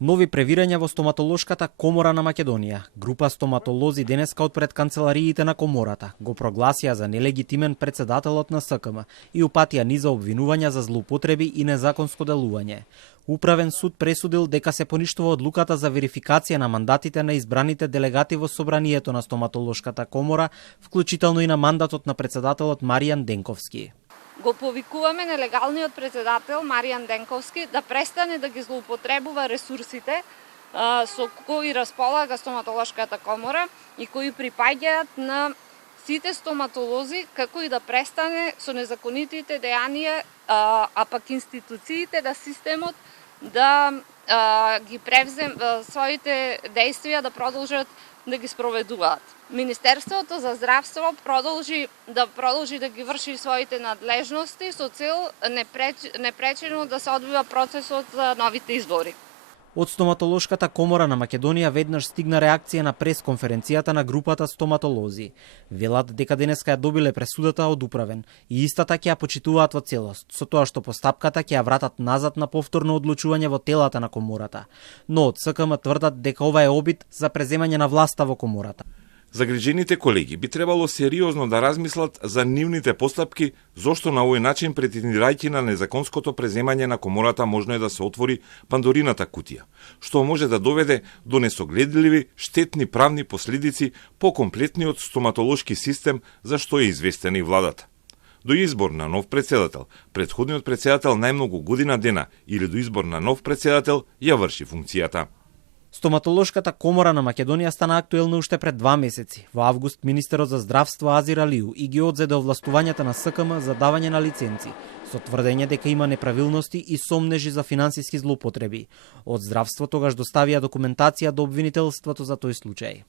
Нови превирања во стоматолошката комора на Македонија. Група стоматолози денеска од пред канцелариите на комората го прогласија за нелегитимен председателот на СКМ и упатија низа обвинувања за злоупотреби и незаконско делување. Управен суд пресудил дека се поништува одлуката за верификација на мандатите на избраните делегати во собранието на стоматолошката комора, вклучително и на мандатот на председателот Маријан Денковски. Го повикуваме нелегалниот председател Маријан Денковски да престане да ги злоупотребува ресурсите со кои располага стоматолошката комора и кои припаѓаат на сите стоматолози, како и да престане со незаконитите дејанија, а пак институциите да системот да ги своите действија да продолжат да ги спроведуваат. Министерството за здравство продолжи да ги врши своите надлежности со цел непречено да се одвива процесот за новите избори. Од стоматолошката комора на Македонија веднаш стигна реакција на пресконференцијата на групата стоматолози. Велат дека денеска ја добиле пресудата од управен и истата ќе ја почитуваат во целост, со тоа што постапката ќе ја вратат назад на повторно одлучување во телата на комората. Но од СКМ тврдат дека ова е обид за преземање на власта во комората. Загрижените колеги би требало сериозно да размислат за нивните постапки, зошто на овој начин, претендирајќи на незаконското преземање на комората, можно е да се отвори Пандорината кутија, што може да доведе до несогледливи, штетни правни последици по комплетниот стоматолошки систем, за што е известена и владата. До избор на нов председател, претходниот председател најмногу година дена или до избор на нов председател ја врши функцијата. Стоматолошката комора на Македонија стана актуелна уште пред 2 месеци. Во август министерот за здравство Азир Алиу и ги одзеде овластувањата на СКМ за давање на лиценци, со тврдење дека има неправилности и сомнежи за финансиски злоупотреби. Од здравство тогаш доставија документација до обвинителството за тој случај.